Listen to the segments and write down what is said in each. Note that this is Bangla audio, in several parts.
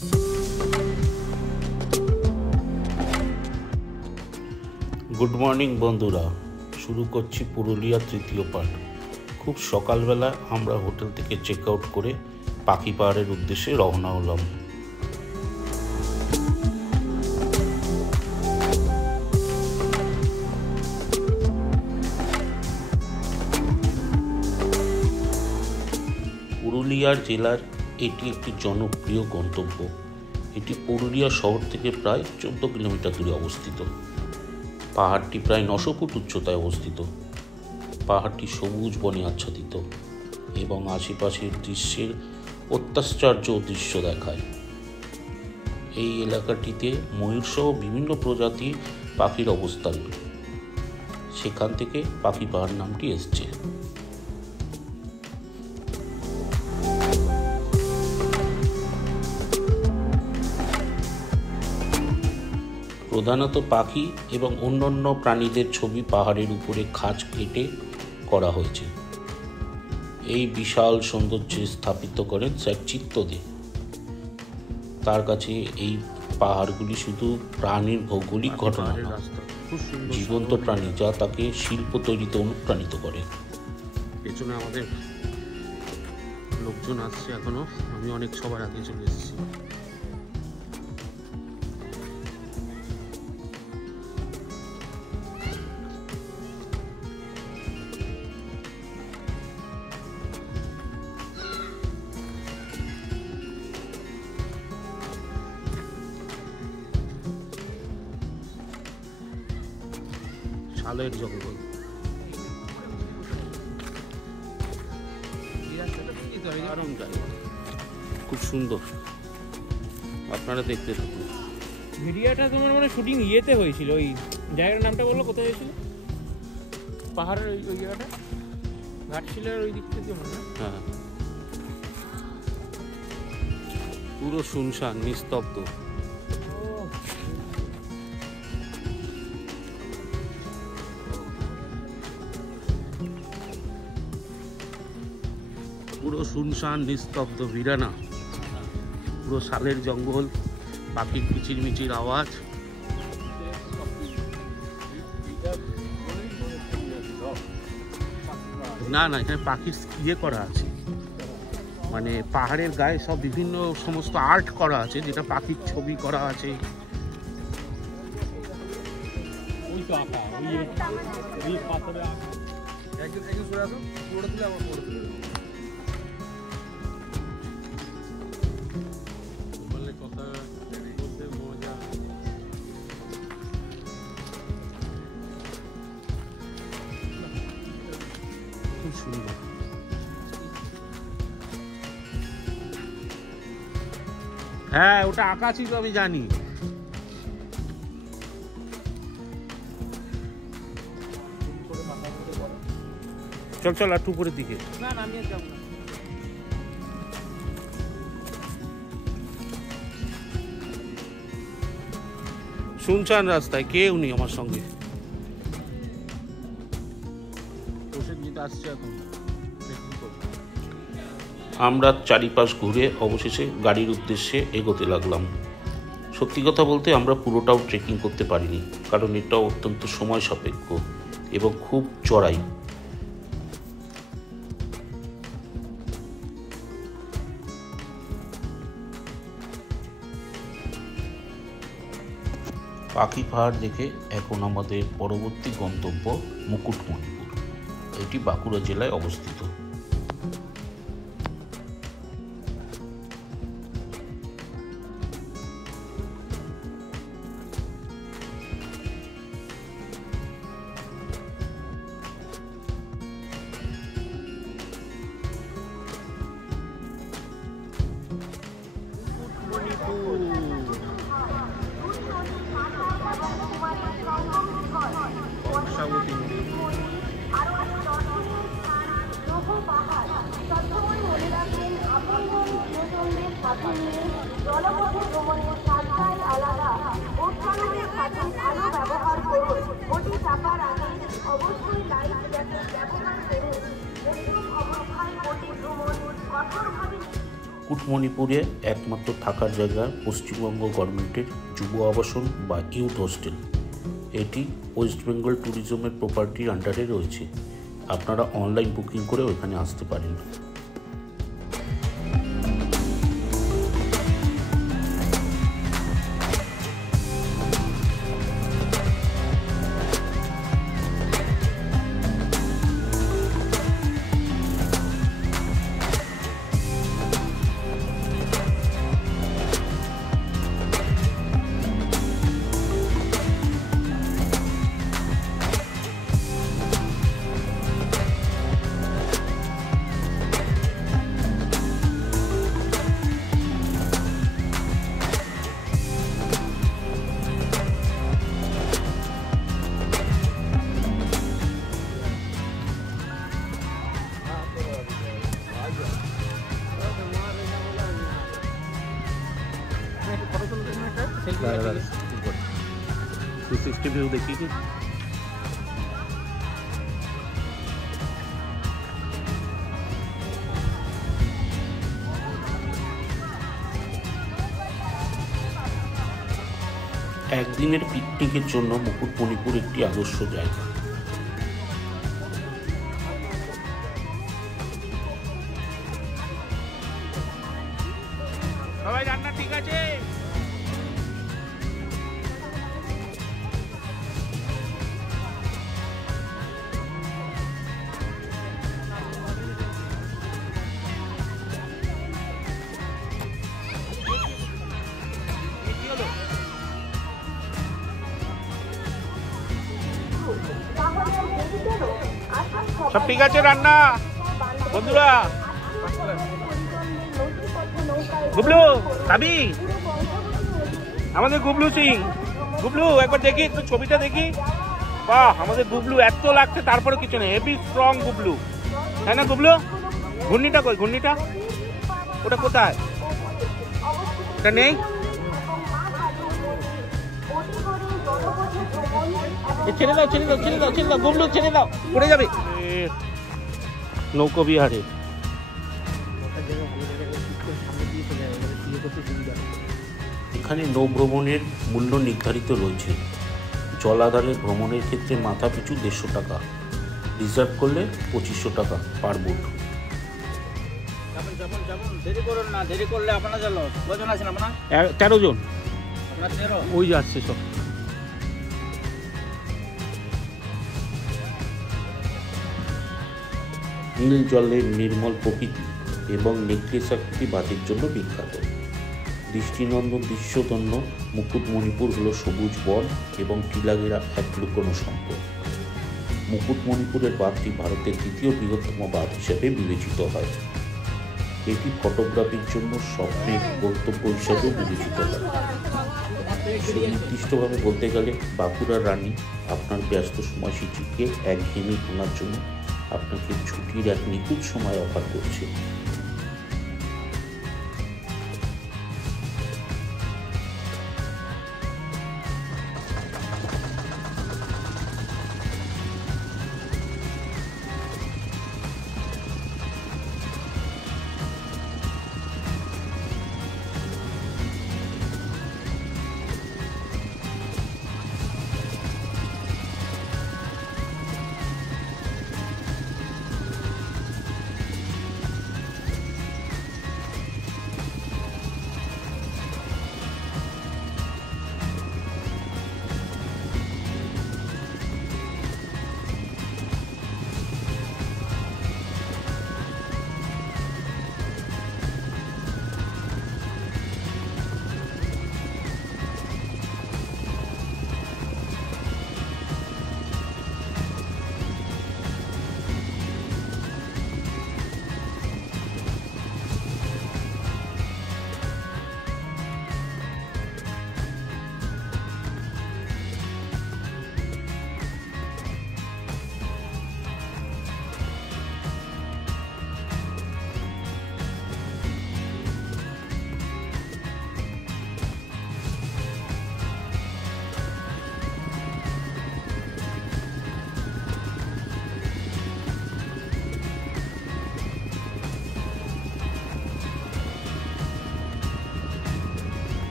গুড মর্নিং বন্ধুরা, শুরু করছি পুরুলিয়া তৃতীয় পার্ট। খুব সকালবেলা আমরা হোটেল থেকে চেক আউট করে পাখি পাহাড়ের উদ্দেশ্যে রওনা হলাম। পুরুলিয়ার জেলার এটি একটি জনপ্রিয় গন্তব্য। এটি পুরুলিয়া শহর থেকে প্রায় 14 কিলোমিটার দূরে অবস্থিত। পাহাড়টি প্রায় 900 ফুট উচ্চতায় অবস্থিত। পাহাড়টি সবুজ বনে আচ্ছাদিত এবং আশেপাশের দৃশ্যের অত্যাশ্চর্য দৃশ্য দেখায়। এই এলাকাটিতে ময়ূরসহ বিভিন্ন প্রজাতির পাখির অবস্থান। সেখান থেকে পাখি পাহাড় নামটি এসছে। প্রধানত পাখি এবং অন্যান্য প্রাণীদের ছবি পাহাড়ের উপরে খাঁজ কেটে করা হয়েছে। এই বিশাল সৌন্দর্যে স্থাপিত করেন স্যার চিত্তদে। তার কাছে এই পাহাড়গুলি শুধু প্রাণীর ভৌগোলিক ঘটনা না, জীবন্ত প্রাণী যা তাকে শিল্প তৈরিতে অনুপ্রাণিত করে। পেছনে আমাদের লোকজন আসছে এখনো, আমি অনেক সবার আগে চলে এসেছি। শালের জঙ্গল, দারুণ জায়গা, খুব সুন্দর। আপনারা দেখতে থাকুন। ভিডিওটা তোমার মানে শুটিং ইয়েতে হয়েছিল, ওই জায়গাটার নামটা বললো, কোথায় হয়েছিল? পাহাড়ের ওই জায়গাটা, ঘাটশিলার ওই দিক থেকে মনে হয়। হ্যাঁ, পুরো শুনশান, নিস্তব্ধ। পুরো শুনশান, নিস্তব্ধ, ভিড়ানা। পুরো শালের জঙ্গল, পাখির কিচিরমিচির আওয়াজ। না না, এখানে পাখির ইয়ে করা আছে, মানে পাহাড়ের গায়ে সব বিভিন্ন সমস্ত আর্ট করা আছে, যেটা পাখির ছবি করা আছে। খুব সুন্দর। হ্যাঁ, ওটা আকাশই তো আমি জানি। চল চল আর উপরের দিকে। না না, আমি যাব না। শুনশান রাস্তায়, কেউ নেই আমার সঙ্গে। আমরা চারিপাশ ঘুরে অবশেষে গাড়ির উদ্দেশ্যে এগোতে লাগলাম। সত্যি কথা বলতে আমরা পুরোটাও ট্রেকিং করতে পারিনি, কারণ এটা অত্যন্ত সময় সাপেক্ষ এবং খুব চড়াই। পাখি পাহাড় দেখে এখন আমাদের পরবর্তী গন্তব্য মুকুটমণিপুর। এটি বাঁকুড়া জেলায় অবস্থিত। জলপথে ভ্রমণের স্বাদটাই আলাদা। উৎপাদনের সাথে ভালো ব্যবহার করুন। ওটি চাপার আগে অবশ্যই লাইফ জ্যাকেট ব্যবহার করুন। দেখুন অবস্থায় ওটি ভ্রমণ কঠোরভাবে। মুকুটমণিপুরে একমাত্র থাকার জায়গা পশ্চিমবঙ্গ গভর্নমেন্টের যুব আবাসন বা ইউথ হোস্টেল। এটি ওয়েস্ট বেঙ্গল ট্যুরিজমের প্রপার্টির আন্ডারে রয়েছে। আপনারা অনলাইন বুকিং করে ওখানে আসতে পারেন। ভিউ দেখি কি একদিনের পিকনিকের জন্য মুকুটমণিপুর একটি আদর্শ জায়গা। সবাই রান্না ঠিক আছে? সব ঠিক আছে রান্না বন্ধুরা? গুবলু খাবি? আমাদের গুবলু সিং, গুবলু একবার দেখি একটু ছবিটা দেখি। বাহ, আমাদের গুবলু এত লাগছে তারপরে কিছু নেই, হেভি স্ট্রং গুবলু, তাই না গুবলু? ঘূর্ণিটা কই? ঘূর্ণিটা ওটা কোথায়? ওটা নেই? ছেড়ে দাও ছেড়ে দাও ছেড়ে দাও ছেড়ে দাও গুবলু, ছেড়ে দাও, পড়ে যাবে। নৌকো বিহারে এখানে নৌ ভ্রমণের মূল্য নির্ধারিত রয়েছে। জলাধারে ভ্রমণের ক্ষেত্রে মাথা পিছু 150 টাকা, রিজার্ভ করলে 2500 টাকা পার বোট। দেরি করুন না, দেরি করলে আপনারা চলো। কজন আছেন আপনারা? 13 জন। আপনারা 13? ওই যাচ্ছে সব। নীল জলের নির্মল প্রকৃতি এবং নেকলেস আকৃতি বাঁধের জন্য বিখ্যাত। দৃষ্টিনন্দন দৃশ্যধন্য মুকুটমণিপুর হলো সবুজ বন এবং টিলাগেরা এক লুকোনো সম্পদ। মুকুটমণিপুরের বাঁধটি ভারতের দ্বিতীয় বৃহত্তম বাঁধ হিসেবে বিবেচিত হয়। এটি ফটোগ্রাফির জন্য স্বপ্নের গন্তব্য হিসেবেও বিবেচিত হয়। সুনির্দিষ্টভাবে বলতে গেলে বাঁকুড়ার রানী আপনার ব্যস্ত সময়সূচিকে একঘেয়েমি ভোলার জন্য আপনাকে ছুটির এক নিখুঁত সময় অফার করছে।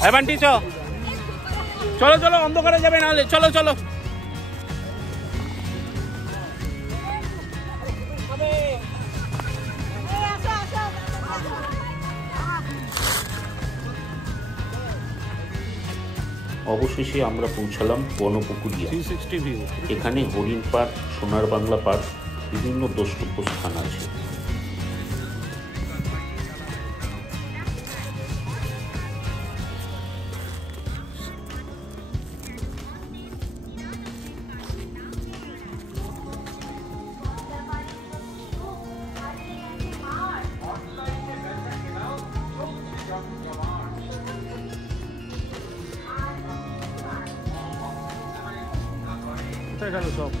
হ্যাঁ বান্টি চলো চলো, অন্ধকারে যাবে নাহলে। চলো চলো। অবশেষে আমরা পৌঁছালাম বনপুকুরিয়া। এখানে হরিণ পার্ক, সোনার বাংলা পার্ক, বিভিন্ন দ্রষ্টব্য স্থান আছে। সব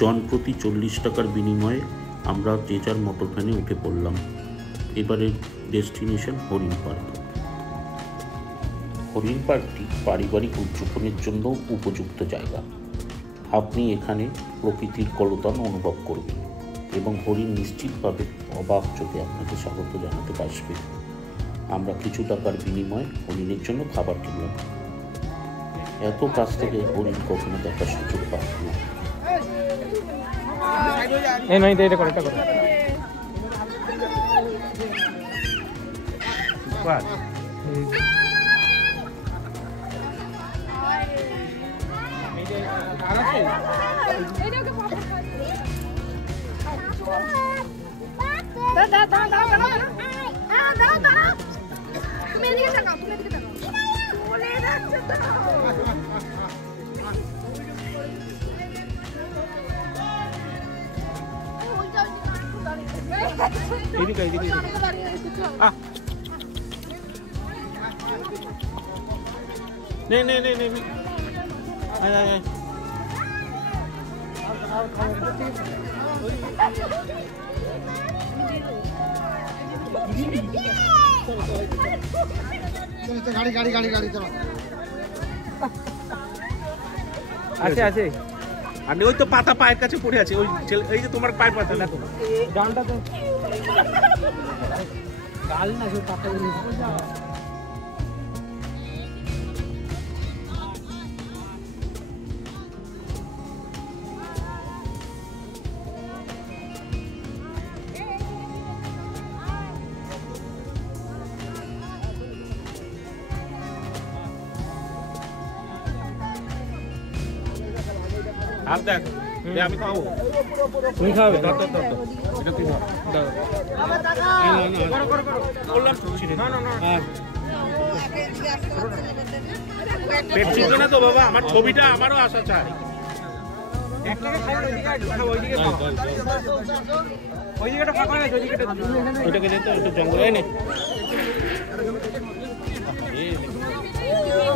জন প্রতি 40 টাকার বিনিময়ে আমরা যে যার মোটর ভ্যানে উঠে পড়লাম। এবারে ডেস্টিনেশন হরিণ পার্ক। হরিণ পার্কটি পারিবারিক উদযাপনের জন্য উপযুক্ত জায়গা। আপনি এখানে প্রকৃতির কলতান অনুভব করবেন এবং হরিণ নিশ্চিতভাবে অবাক চোখে আপনাকে স্বাগত জানাতে আসবে। আমরা কিছু টাকার বিনিময়ে হরিণের জন্য খাবার কিনলাম। এত কাছ থেকে হরিণ কখনো দেখার সুযোগ পাব না। আছে আছে। আর ওই তো পাতা পায়ের কাছে পড়ে আছে। ওই এই যে তোমার পায়ের পাতা দেখো, ডানটা তো কাল না, সেই পাতা আমি খাবো। তুমি খাবে? এটা তুই পেট চলবে না তো বাবা, আমার ছবিটা আমারও আসা চাই। ওইটাকে যেতে একটু জঙ্গলে এনে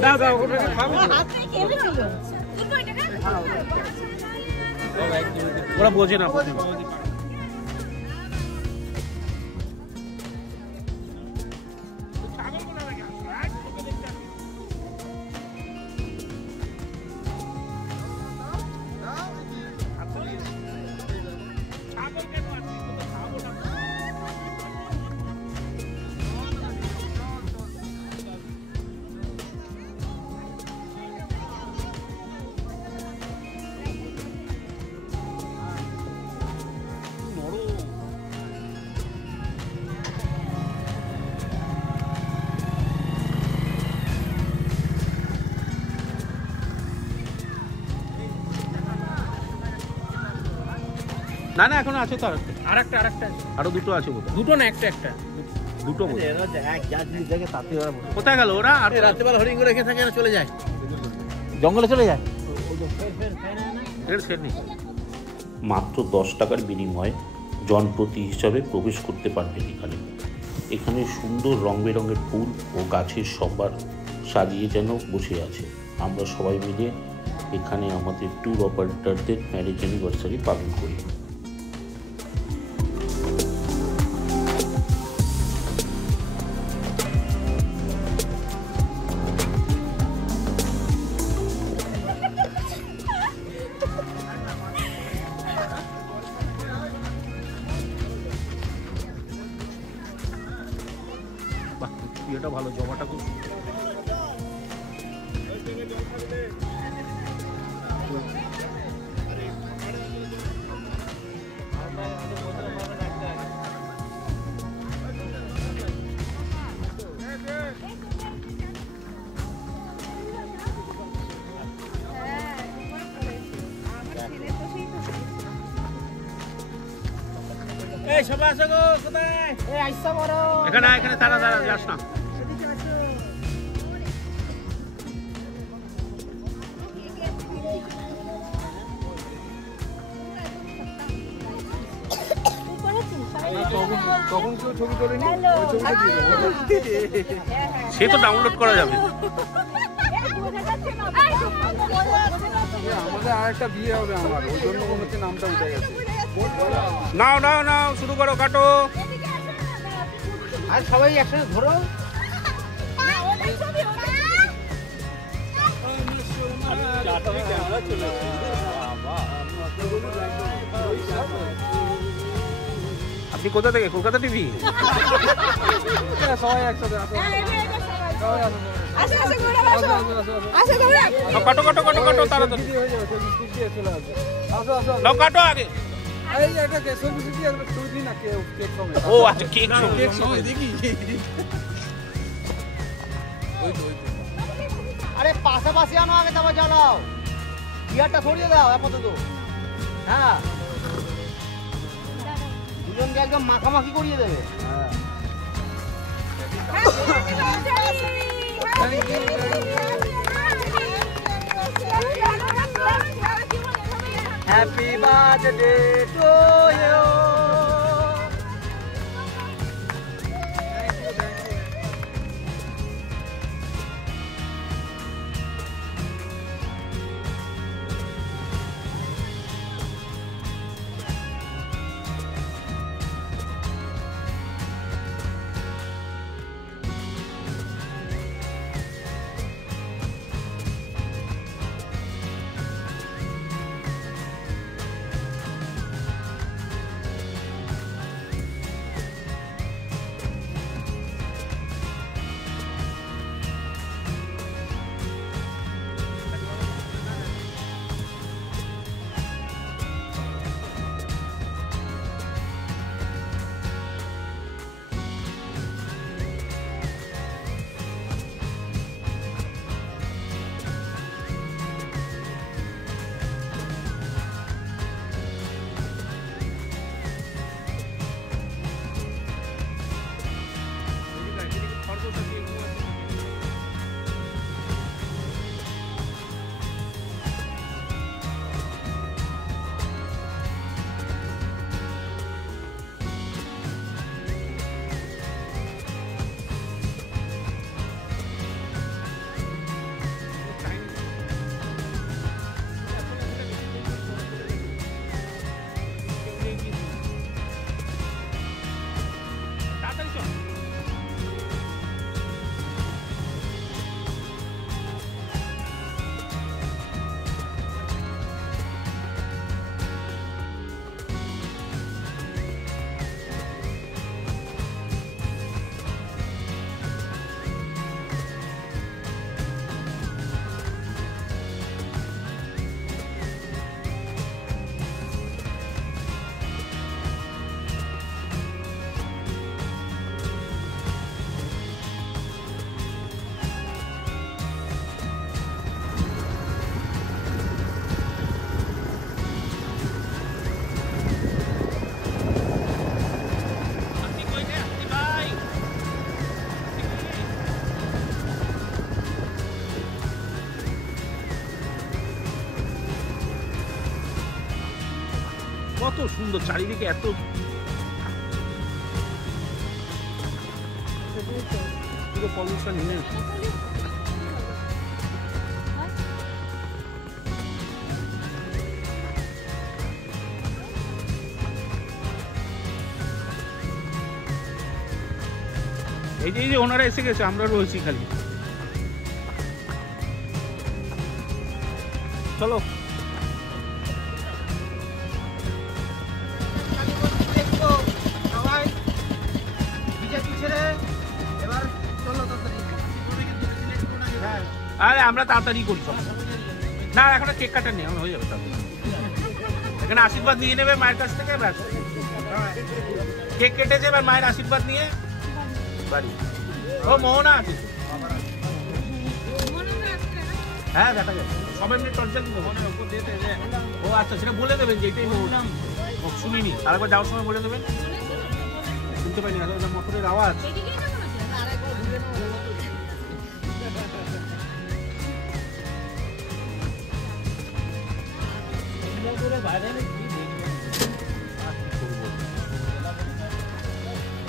দাও দাও, ওটাকে খাবো। ওরা বোঝে না। না না, এখনো আছে তো আরেকটা আরো দুটো আছে বোধ। দুটো না, একটা দুটো কোথায় গেল ওরা? আর রাত্রেবেলা হরিণ রেখে থাকে, চলে যায় জঙ্গলে, চলে যায়। মাত্র 10 টাকার বিনিময়ে জনপ্রতি হিসাবে প্রবেশ করতে পারবেন এখানে সুন্দর রং বেরঙের ফুল ও গাছের সম্ভার সাজিয়ে যেন বসে আছে। আমরা সবাই মিলে এখানে আমাদের ট্যুর অপারেটরদের ম্যারেজ অ্যানিভার্সারি পালন করি। ইয়েটা ভালো, জবাটা খুব এই সবাই আসো গো, কোথায়? এখানে এখানে দাঁড়া দাঁড়া, যাস না। তখন কেউ ছবি তোলেনি, ওই ছবিটা দিয়ে দেবো। সে তো ডাউনলোড করা যাবে। আমাদের আরেকটা বিয়ে হবে আমার, ওই জন্য মনে হচ্ছে নামটা উঠে গেছে। নাও নাও নাও, শুরু করো, কাটো। আর সবাই একসাথে ধরো। আপনি কোথা থেকে? কলকাতা টিভি? সবাই একসাথে আসো, সবাই আসো। কাটো কাটো কাটো কাটো, তাড়াতাড়ি হয়ে যাবে, ছবি দিয়ে চলে আসবে। আসো আসো। নাও, কাটো আগে। এই যে একটা ছবি দিয়ে ছবি দিই না, কেক সময়। ও আচ্ছা, কেক কেক সময় দেখি। আরে পাশাপাশি আনো আগে, তারপর জ্বালাও। গিয়ারটা সরিয়ে দাও আপাতত। হ্যাঁ, দুজনকে একদম মাখামাখি করিয়ে দেবে। Happy birthday to you. কত সুন্দর চারিদিকে, এত পুরো পলিউশন নেই। এই যে ওনারা এসে গেছে, আমরা রয়েছি খালি। চলো। সবাই বিজেপি ছেড়ে এবার চলো আরে আমরা তাড়াতাড়ি করি সব। না এখন কেক কাটা নেই, হয়ে যাবে তাড়াতাড়ি। এখানে আশীর্বাদ নিয়ে নেবে মায়ের কাছ থেকে, ব্যাস। কেক কেটেছে, এবার মায়ের আশীর্বাদ নিয়ে বাড়ি। ও মোহনা আছে, হ্যাঁ দেখা যাবে। সবাই মিলে টর্চার দিতে। ও আচ্ছা, সেটা বলে দেবেন যে এটাই মোহনা। শুনিনি, আরেকবার যাওয়ার সময় বলে দেবেন। শুনতে পাইনি, মোটরের আওয়াজ।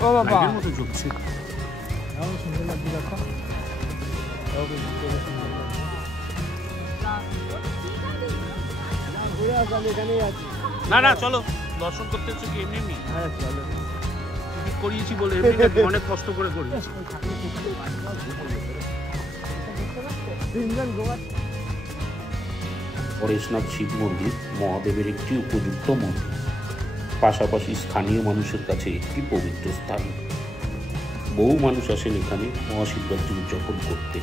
ও বাবা লাইটের মতো জ্বলছে। সুন্দর লাগছে দেখো। না না চলো, দর্শন করতে হচ্ছে কি এমনি এমনি। হ্যাঁ চলো, টিকিট করিয়েছি বলে এমনি না, অনেক কষ্ট করে করিয়েছি। পরেশনাথ শিব মন্দির মহাদেবের একটি উপযুক্ত মন্দির, পাশাপাশি স্থানীয় মানুষের কাছে একটি পবিত্র স্থান। বহু মানুষ আসেন এখানে মহাশিবরাত্রি উদযাপন করতে।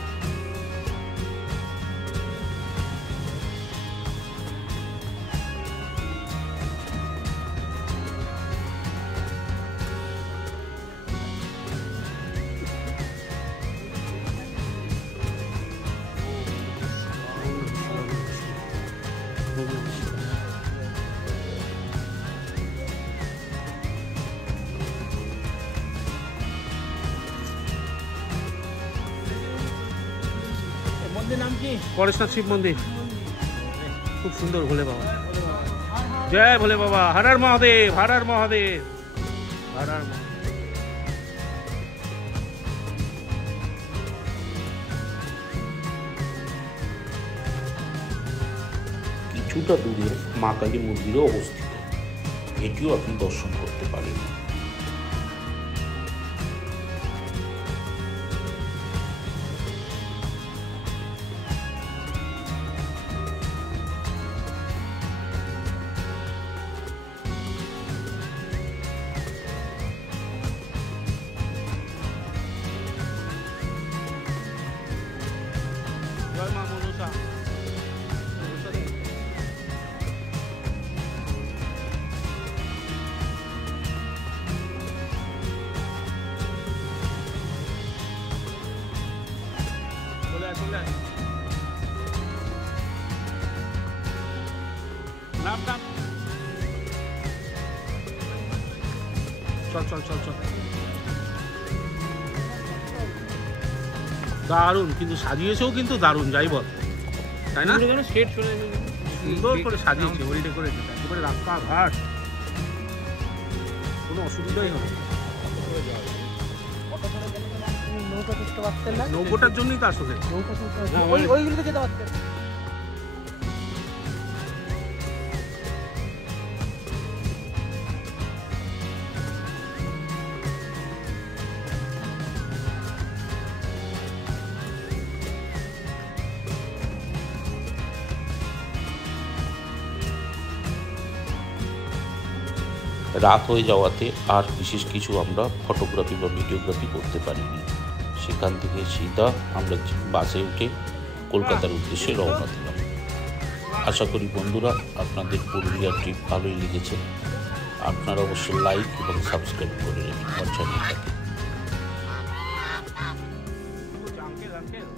মন্দির নাম কি? পরেশনাথ শিব মন্দির খুব সুন্দর। ভোলে বাবা, জয় ভোলে বাবা। হর হর মহাদেব, হর হর মহাদেব, হর হর মহাদেব। কিছুটা দূরে মা কালী মন্দিরও অবস্থিত, এটিও আপনি দর্শন করতে পারেন। জয় মা মনসা। চলে আয়, চলে আয়। নাম নাম, চল চল চল চল। দারুণ, কিন্তু সাজিয়েছেও কিন্তু দারুণ, যাই বল, তাই না? স্ট্রেট চলে এসেছে। সুন্দর করে সাজিয়েছে, ওইটা করেছে একেবারে রাস্তাঘাট, কোনো অসুবিধাই হবে না। নৌকা চড়তে পারতেন না? নৌকোটার জন্যই তো আসলে। নৌকা চড়তে না, ওইগুলোতে যেতে পারতেন। রাত হয়ে যাওয়াতে আর বিশেষ কিছু আমরা ফটোগ্রাফি বা ভিডিওগ্রাফি করতে পারিনি। সেখান থেকে সিধা আমরা বাসে উঠে কলকাতার উদ্দেশ্যে রওনা দিলাম। আশা করি বন্ধুরা আপনাদের পুরুলিয়া ট্রিপ ভালোই লেগেছে। আপনারা অবশ্যই লাইক এবং সাবস্ক্রাইব করে নেবেন আমার চ্যানেলটাকে। Uncle uncle